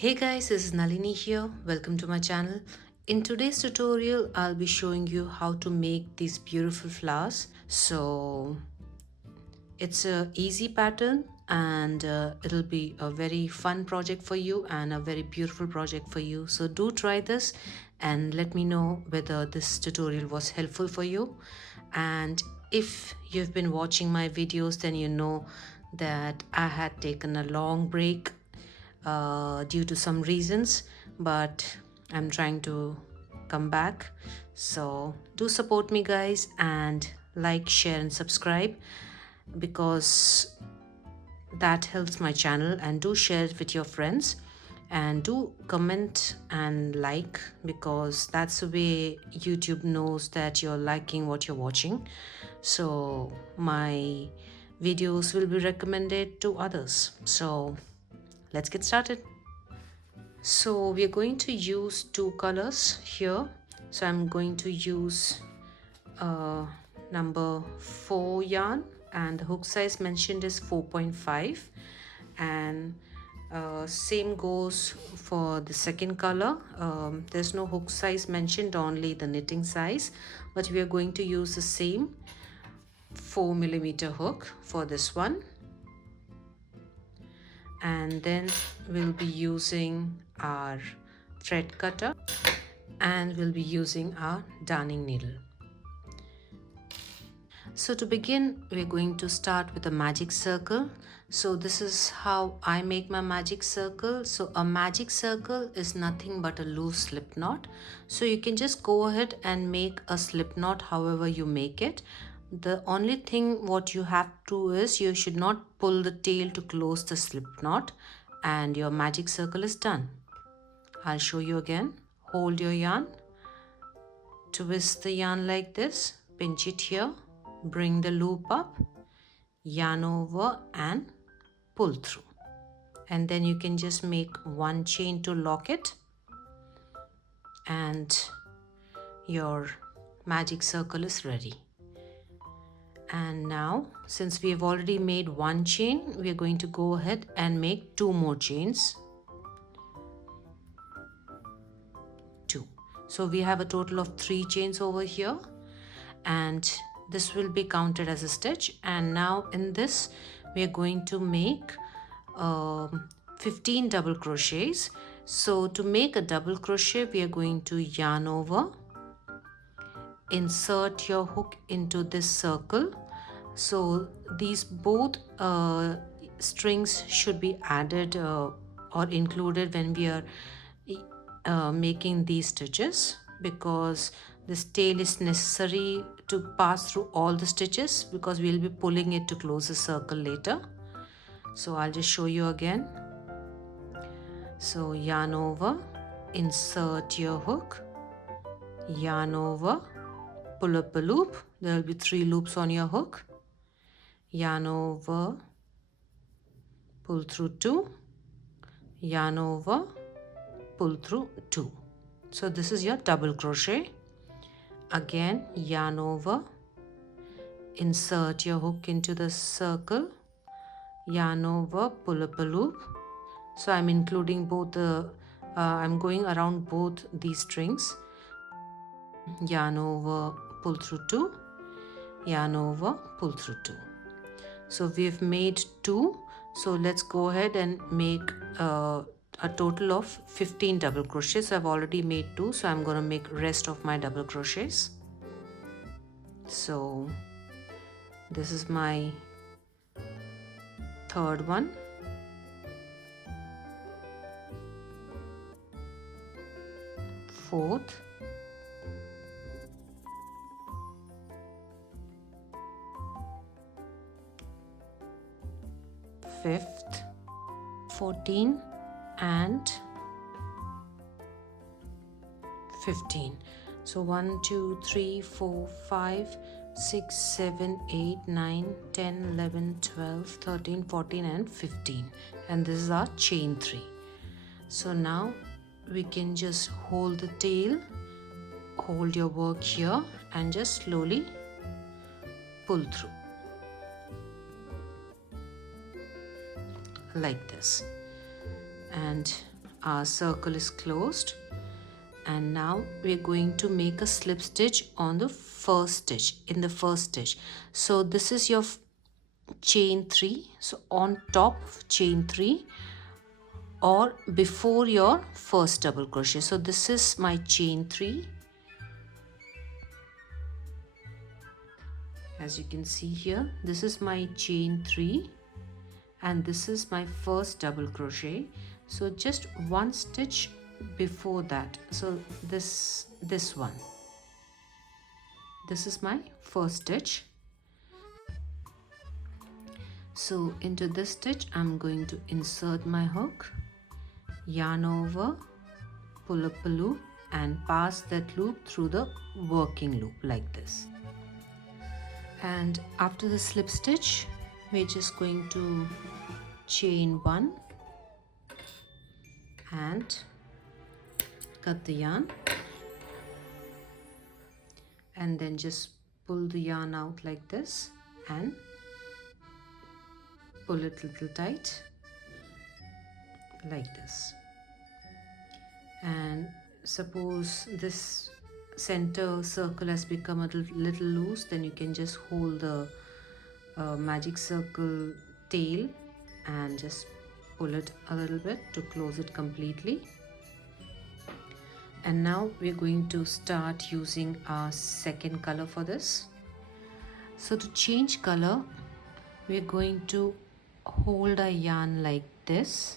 Hey guys, this is Nalini here. Welcome to my channel. In today's tutorial, I'll be showing you how to make these beautiful flowers. So it's a easy pattern and it'll be a very fun project for you and a very beautiful project for you. So do try this and let me know whether this tutorial was helpful for you. And if you've been watching my videos, then you know that I had taken a long break due to some reasons, but I'm trying to come back. So do support me, guys, and like, share, and subscribe because that helps my channel. And do share it with your friends and do comment and like because that's the way YouTube knows that you're liking what you're watching. So my videos will be recommended to others. So let's get started. So we are going to use two colors here. So I'm going to use number 4 yarn, and the hook size mentioned is 4.5, and same goes for the second color. There's no hook size mentioned, only the knitting size, but we are going to use the same 4mm hook for this one. And then we'll be using our thread cutter and we'll be using our darning needle. So to begin, we're going to start with a magic circle. So this is how I make my magic circle. So a magic circle is nothing but a loose slip knot. So you can just go ahead and make a slip knot however you make it. The only thing what you have to is you should not pull the tail to close the slip knot, and your magic circle is done. I'll show you again. Hold your yarn, twist the yarn like this, pinch it here, bring the loop up, yarn over and pull through. And then you can just make one chain to lock it, and your magic circle is ready. And now, since we have already made one chain, we are going to go ahead and make two more chains. Two. So we have a total of 3 chains over here, and this will be counted as a stitch. And now in this, we are going to make 15 double crochets. So to make a double crochet, we are going to yarn over, insert your hook into this circle. So these both strings should be added or included when we are making these stitches, because this tail is necessary to pass through all the stitches because we'll be pulling it to close the circle later. So I'll just show you again. So yarn over, insert your hook, yarn over, pull up a loop. There will be 3 loops on your hook. Yarn over, pull through 2, yarn over, pull through 2. So this is your double crochet. Again, yarn over, insert your hook into the circle, yarn over, pull up a loop. So I'm including both I'm going around both these strings. Yarn over, pull through 2, yarn over, pull through 2. So we've made 2. So let's go ahead and make a total of 15 double crochets. So I've already made 2, so I'm going to make rest of my double crochets. So this is my third one. Fourth. Fifth, 14 and 15. So 1, 2, 3, 4, 5, 6, 7, 8, 9, 10, 11, 12, 13, 14 and 15. And this is our chain 3. So now we can just hold the tail, hold your work here and just slowly pull through. Like this, and our circle is closed. And now we're going to make a slip stitch on the first stitch, in the first stitch. So this is your chain 3. So on top of chain 3 or before your first double crochet. So this is my chain 3. As you can see here, this is my chain 3 and this is my first double crochet. So just one stitch before that, so this one, this is my first stitch. So into this stitch I'm going to insert my hook, yarn over, pull up a loop and pass that loop through the working loop like this. And after the slip stitch we're just going to chain 1 and cut the yarn, and then just pull the yarn out like this and pull it a little tight like this. And suppose this center circle has become a little loose, then you can just hold the magic circle tail and just pull it a little bit to close it completely. And now we're going to start using our second color for this. So to change color, we're going to hold our yarn like this,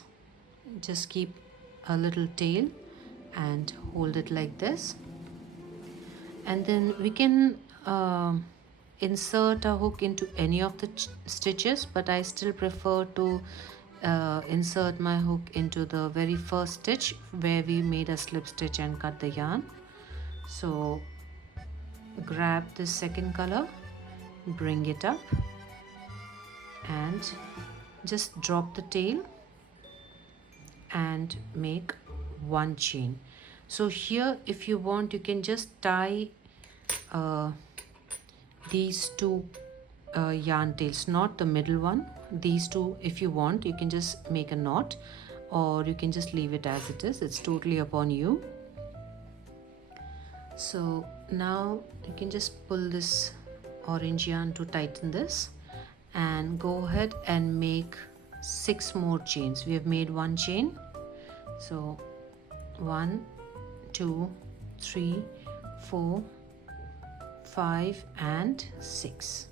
just keep a little tail and hold it like this, and then we can insert a hook into any of the stitches, but I still prefer to insert my hook into the very first stitch where we made a slip stitch and cut the yarn. So grab the second color, bring it up and just drop the tail and make one chain. So here if you want, you can just tie these two yarn tails, not the middle one, these two. If you want, you can just make a knot or you can just leave it as it is. It's totally upon you. So now you can just pull this orange yarn to tighten this and go ahead and make 6 more chains. We have made 1 chain, so 1 2 3 4 5 and 6.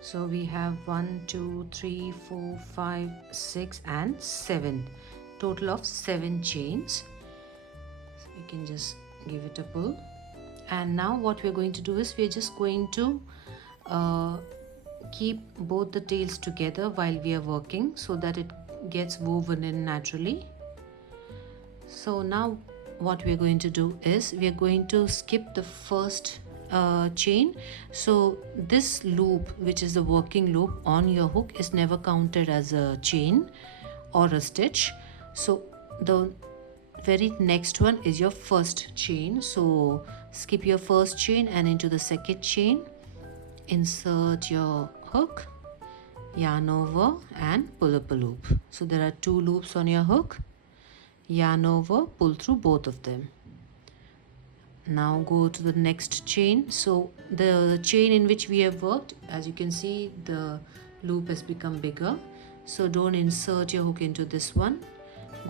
So we have 1 2 3 4 5 6 and 7, total of 7 chains. So you can just give it a pull. And now what we're going to do is we're just going to keep both the tails together while we are working so that it gets woven in naturally. So now what we're going to do is we're going to skip the first chain. So this loop, which is the working loop on your hook, is never counted as a chain or a stitch. So the very next one is your first chain. So skip your first chain and into the second chain, insert your hook, yarn over and pull up a loop. So there are 2 loops on your hook, yarn over, pull through both of them. Now go to the next chain. So the chain in which we have worked, as you can see, the loop has become bigger. So don't insert your hook into this one,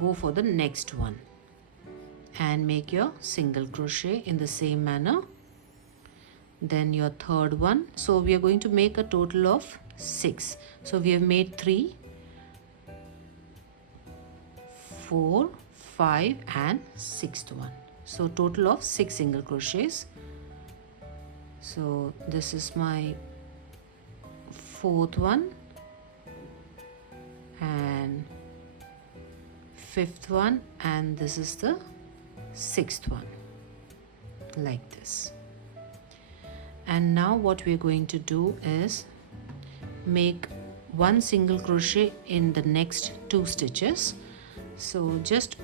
go for the next one and make your single crochet in the same manner. Then your third one. So we are going to make a total of 6. So we have made 3 4 5 and 6th one. So total of 6 single crochets. So this is my 4th one and 5th one, and this is the 6th one, like this. And now what we're going to do is make 1 single crochet in the next 2 stitches. So just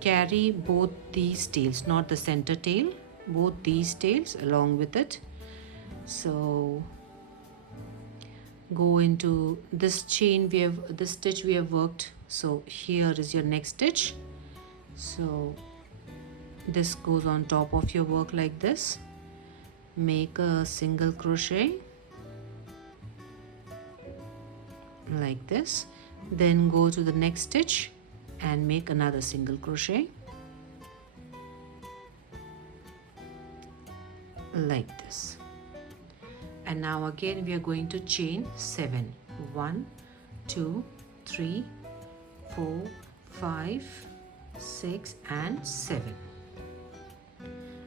carry both these tails, not the center tail, both these tails along with it. So go into this chain we have, this stitch we have worked. So here is your next stitch. So this goes on top of your work like this. Make a single crochet like this, then go to the next stitch and make another single crochet like this. And now again we are going to chain 7. 1 2 3 4 5 6 and 7.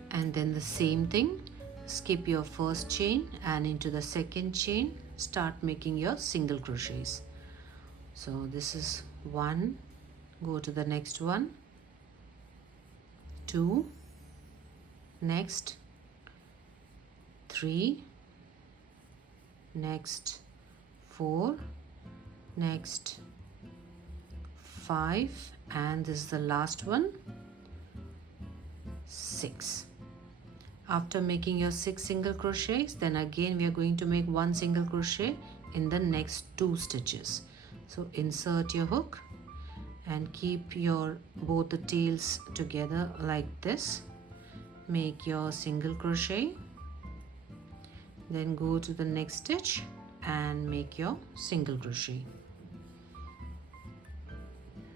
And then the same thing, skip your first chain and into the second chain start making your single crochets. So this is 1, go to the next one, 2, next 3, next 4, next 5, and this is the last one, 6. After making your 6 single crochets, then again we are going to make 1 single crochet in the next 2 stitches. So insert your hook and keep your both the tails together like this. Make your single crochet, then go to the next stitch and make your single crochet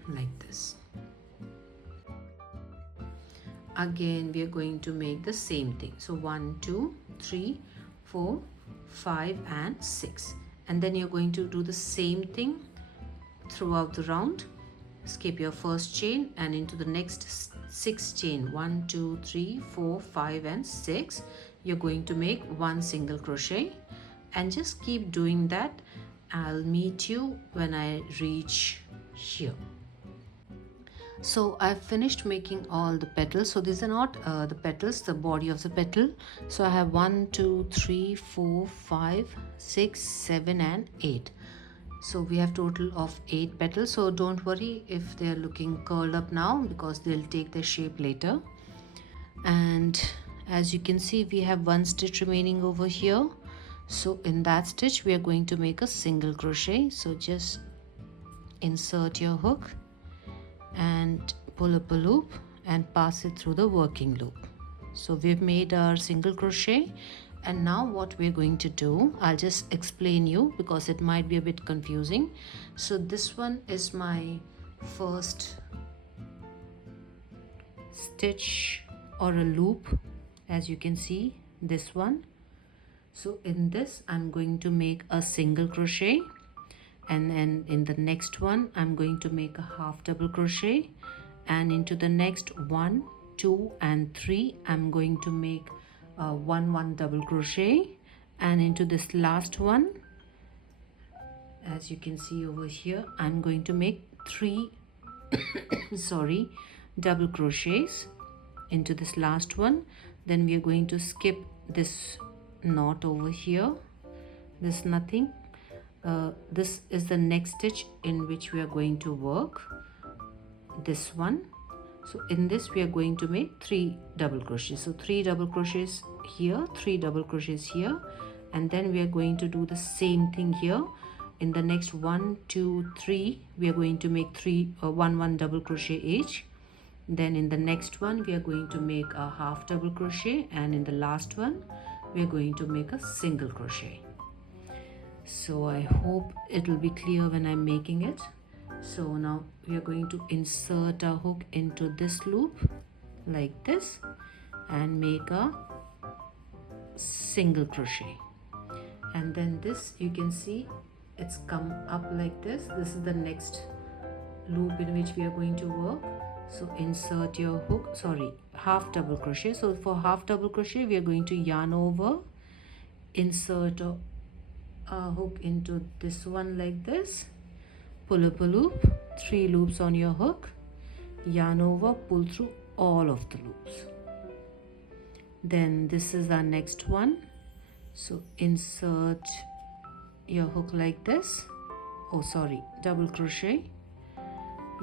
like this. Again we are going to make the same thing. So 1 2 3 4 5 and 6, and then you're going to do the same thing throughout the round. Skip your first chain and into the next 6 chain, 1 2 3 4 5 and 6, you're going to make 1 single crochet, and just keep doing that. I'll meet you when I reach here. So I've finished making all the petals. So these are not the petals, the body of the petal. So I have 1 2 3 4 5 6 7 and 8. So we have total of 8 petals. So don't worry if they're looking curled up now, because they'll take their shape later. And as you can see, we have 1 stitch remaining over here. So in that stitch we are going to make a single crochet. So just insert your hook and pull up a loop and pass it through the working loop. So we've made our single crochet, and now what we're going to do, I'll just explain you because it might be a bit confusing. So this one is my first stitch or a loop, as you can see, this one. So in this I'm going to make a single crochet, and then in the next one I'm going to make a half double crochet, and into the next 1 2 and 3 I'm going to make 1 double crochet, and into this last one, as you can see over here, I'm going to make 3 sorry, double crochets into this last one. Then we are going to skip this knot over here, this nothing. This is the next stitch in which we are going to work, this one. So in this we are going to make 3 double crochets. So 3 double crochets here, 3 double crochets here, and then we are going to do the same thing here. In the next 1 2 3 we are going to make 1 double crochet each. Then in the next one we are going to make a half double crochet, and in the last one we are going to make a single crochet. So I hope it will be clear when I'm making it. So now we are going to insert our hook into this loop like this and make a single crochet, and then this, you can see it's come up like this. This is the next loop in which we are going to work. So insert your hook, half double crochet. So for half double crochet we are going to yarn over, insert a hook into this one like this, pull up a loop, 3 loops on your hook, yarn over, pull through all of the loops. Then this is our next one. So insert your hook like this, double crochet,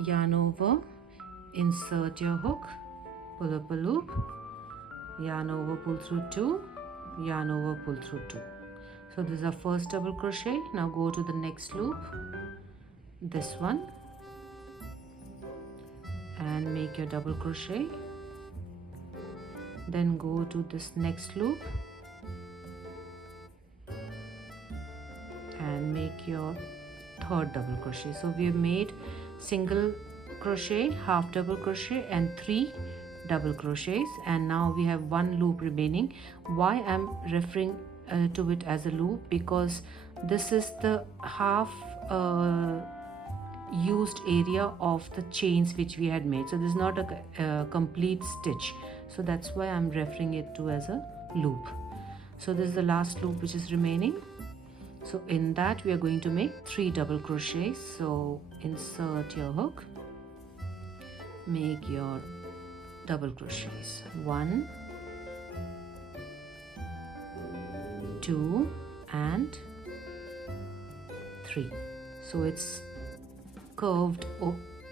yarn over, insert your hook, pull up a loop, yarn over, pull through 2, yarn over, pull through 2. So this is our first double crochet. Now go to the next loop, this one, and make your double crochet. Then go to this next loop and make your third double crochet. So we have made single crochet, half double crochet, and 3 double crochets, and now we have 1 loop remaining. Why I'm referring to it as a loop? Because this is the half used area of the chains which we had made, so this is not a complete stitch, so that's why I'm referring it to as a loop. So this is the last loop which is remaining. So in that we are going to make 3 double crochets. So insert your hook, make your double crochets, 1, 2 and 3. So it's curved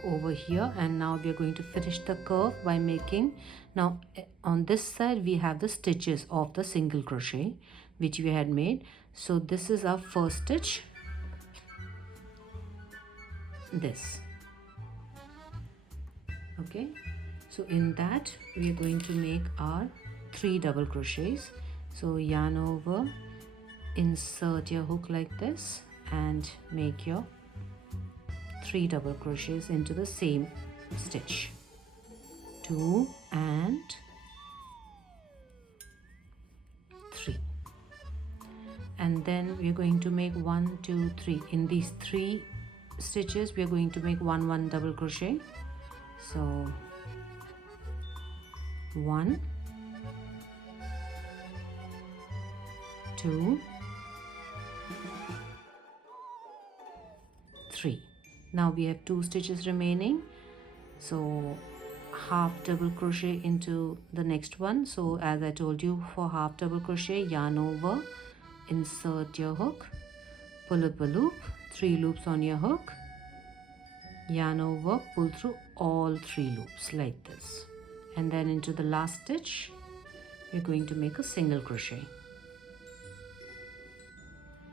over here, and now we are going to finish the curve by making, now on this side we have the stitches of the single crochet which we had made. So this is our first stitch, this, okay. So in that we are going to make our 3 double crochets. So yarn over, insert your hook like this, and make your 3 double crochets into the same stitch, 2 and 3, and then we're going to make 1, 2, 3. In these 3 stitches we are going to make 1 double crochet. So 1, 2, 3. Now we have 2 stitches remaining, so half double crochet into the next one. So as I told you, for half double crochet, yarn over, insert your hook, pull up a loop, 3 loops on your hook, yarn over, pull through all 3 loops like this, and then into the last stitch we're going to make a single crochet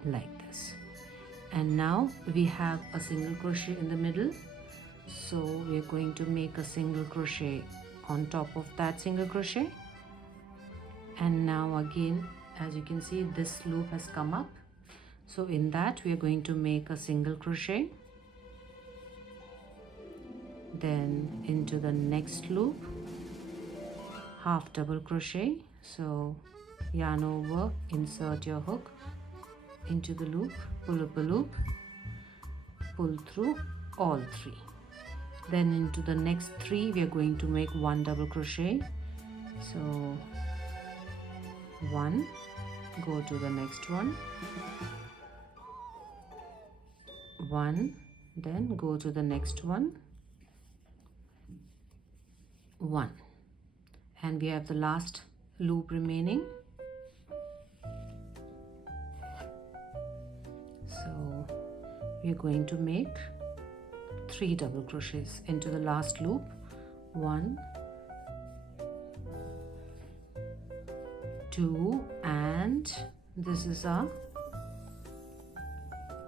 like this. And now we have a single crochet in the middle, so we are going to make a single crochet on top of that single crochet. And now again, as you can see, this loop has come up, so in that we are going to make a single crochet, then into the next loop, half double crochet. So yarn over, insert your hook into the loop, pull up a loop, pull through all 3. Then into the next 3 we are going to make 1 double crochet. So 1, go to the next one, 1, then go to the next one, 1, and we have the last loop remaining. So we are going to make 3 double crochets into the last loop, 1, 2, and this is our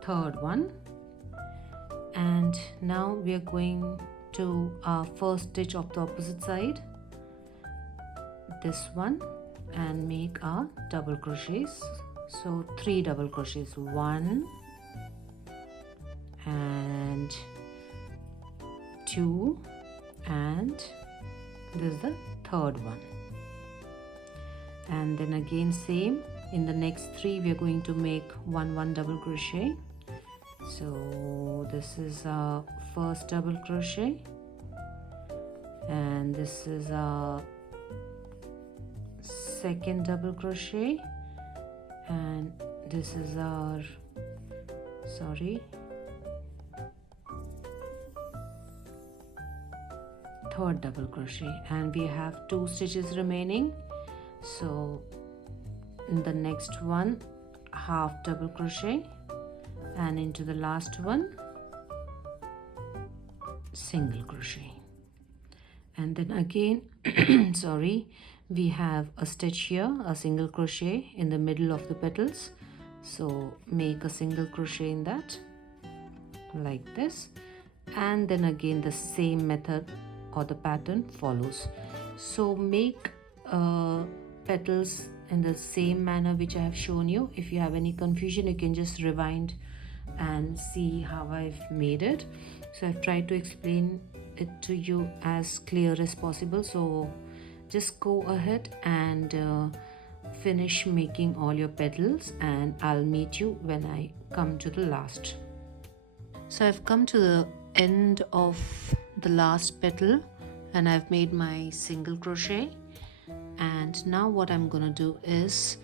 third one. And now we are going to our first stitch of the opposite side, this one, and make our double crochets. So 3 double crochets, 1 and 2, and this is the third one. And then again same, in the next 3 we are going to make 1 double crochet. So this is our first double crochet, and this is our second double crochet, and this is our third double crochet, and we have 2 stitches remaining. So in the next one, half double crochet, and into the last one, single crochet. And then again we have a stitch here, a single crochet in the middle of the petals, So make a single crochet in that like this, and then again the same method or the pattern follows. So make petals in the same manner which I have shown you. If you have any confusion, you can just rewind and see how I've made it. So I've tried to explain it to you as clear as possible, so just go ahead and finish making all your petals, and I'll meet you when I come to the last. So I've come to the end of the last petal and I've made my single crochet. And now what I'm gonna do is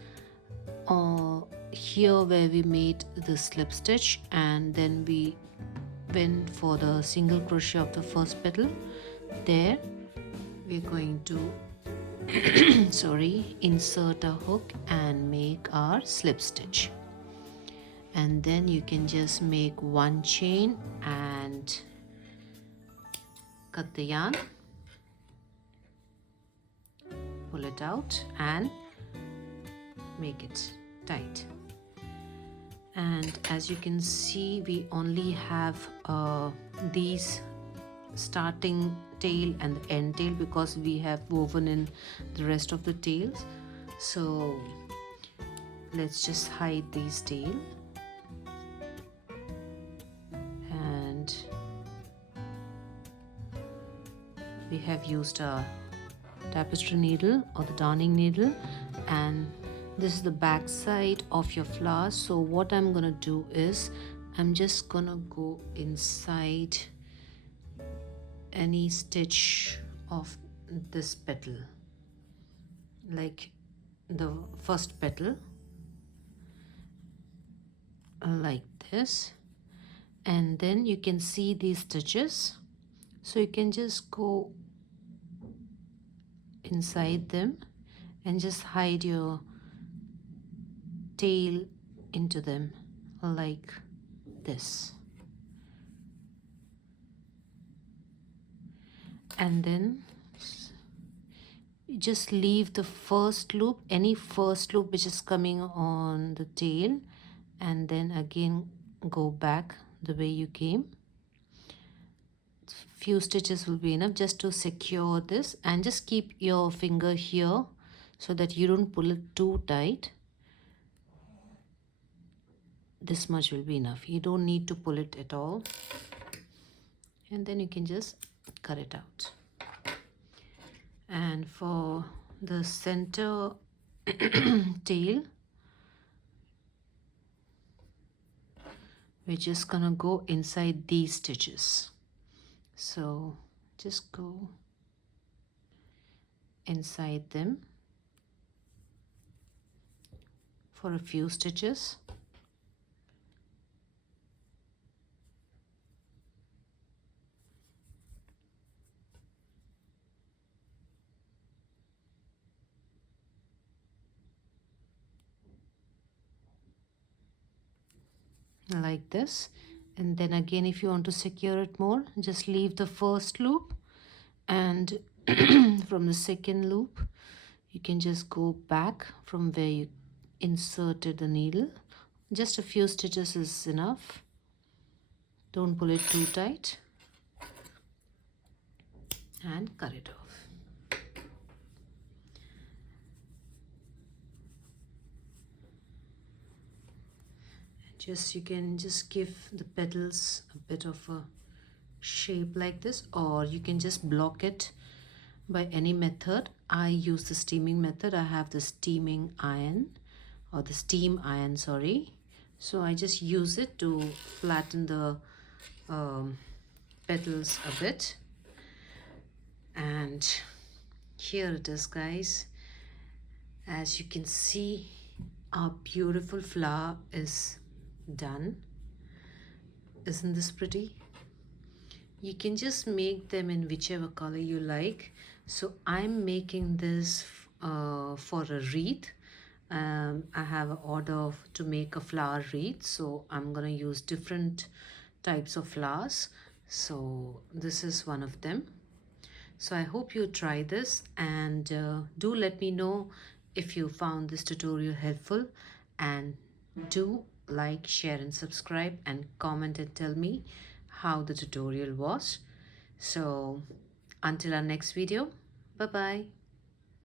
here where we made the slip stitch and then we went for the single crochet of the first petal, there we're going to insert a hook and make our slip stitch. And then you can just make one chain and cut the yarn, pull it out and make it tight. And as you can see, we only have these starting tail and the end tail because we have woven in the rest of the tails. So let's just hide these tail, and we have used a tapestry needle or the darning needle, and this is the back side of your flower. So what I'm gonna do is I'm just gonna go inside any stitch of this petal, like the first petal, like this, and then you can see these stitches, so you can just go inside them and just hide your tail into them like this. And then you just leave the first loop, any first loop which is coming on the tail, and then again go back the way you came. Few stitches will be enough just to secure this, and just keep your finger here so that you don't pull it too tight. This much will be enough, you don't need to pull it at all, and then you can just cut it out. And for the center tail, we're just gonna go inside these stitches. So just go inside them for a few stitches. Like this, and then again if you want to secure it more, just leave the first loop, and from the second loop you can just go back from where you inserted the needle. Just a few stitches is enough, don't pull it too tight, and cut it off. You can just give the petals a bit of a shape like this, or you can just block it by any method. I use the steaming method. I have the steaming iron, or the steam iron, sorry. So I just use it to flatten the petals a bit. And here it is, guys. As you can see, our beautiful flower is done. Isn't this pretty? You can just make them in whichever color you like. So I'm making this for a wreath. I have an order to make a flower wreath, so I'm gonna use different types of flowers. So this is one of them. So I hope you try this, and do let me know if you found this tutorial helpful, and Do like, share, and subscribe, and comment and tell me how the tutorial was. So, until our next video, bye bye.